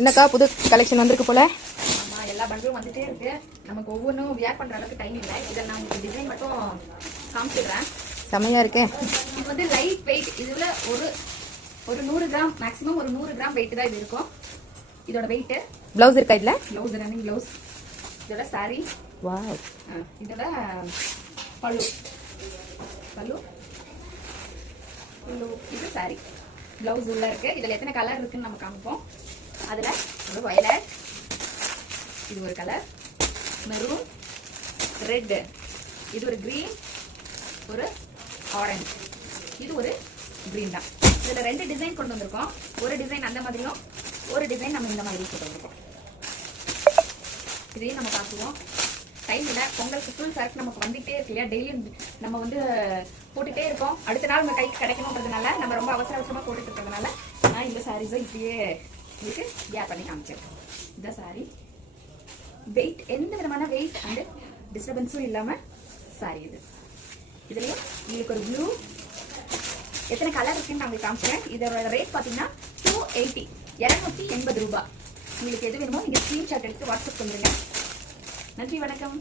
என்னக்கா புது கலெக்ஷன் வந்திருக்கு போல? ஆமா, எல்லா பண்டிலும் வந்துட்டே இருக்கு. நமக்கு ஒவ்வொன்றும் வியர் பண்ற அளவுக்கு டைம் இல்லை. இதை நான் உங்களுக்கு டிசைன் மட்டும் காமிச்சிடுறேன். செமையா இருக்கே. இது வந்து லைட் வெயிட். இதுல ஒரு ஒரு 100 கிராம் மேக்ஸிமம் ஒரு 100 கிராம் வெயிட் தான் இது இருக்கும். இதோட வெயிட். ப்ளவுஸ் இருக்கா இதுல? Blouse running blouse. இதோட சாரி. வாவ். இதோட பல்லு. பல்லு. பல்லு இது சாரி. ப்ளவுஸ் உள்ள இருக்கு. இதுல எத்தனை கலர் இருக்குன்னு நம்ம காமிப்போம். அதுல ஒரு வயலட், இது ஒரு கலர், மெரூன், ரெட், இது ஒரு கிரீன், ஒரு ஆரஞ்சு, இது ஒரு கிரீன் தான். இதுல 2 டிசைன் கொண்டு வந்திருக்கோம். ஒரு டிசைன் அந்த மாதிரியும் ஒரு டிசைன் நம்ம இந்த மாதிரி கொண்டு வந்திருக்கோம். இதையும் நம்ம பார்த்துவோம். டைம் இல்லை, பொங்கலுக்கு ஃபுல் சரக்கு நமக்கு வந்துகிட்டே இருக்கு இல்லையா. டெய்லியும் நம்ம வந்து போட்டுகிட்டே இருக்கோம். அடுத்த நாள் நம்ம கைக்கு கிடைக்கணுன்றதுனால நம்ம ரொம்ப அவசரமாக போட்டுட்டு இருக்கிறதுனால நான் இந்த சாரீஸை இப்படியே உங்களுக்கு கேர் பண்ணி காமிச்சிருக்கேன். இந்த சாரீ வெயிட், எந்த விதமான வெயிட் அண்ட் டிஸ்டர்பன்ஸும் இல்லாமல் சாரீ இது. இதுலேயும் உங்களுக்கு ஒரு ப்ளூ, எத்தனை கலர் இருக்குன்னு நான் உங்களுக்கு காமிச்சிக்கிறேன். இதோட ரேட் பார்த்தீங்கன்னா 280, 280 ரூபாய். உங்களுக்கு எது வேணுமோ நீங்கள் ஸ்க்ரீன்ஷாட் எடுத்து வாட்ஸ்அப் பண்ணுங்க. நன்றி, வணக்கம்.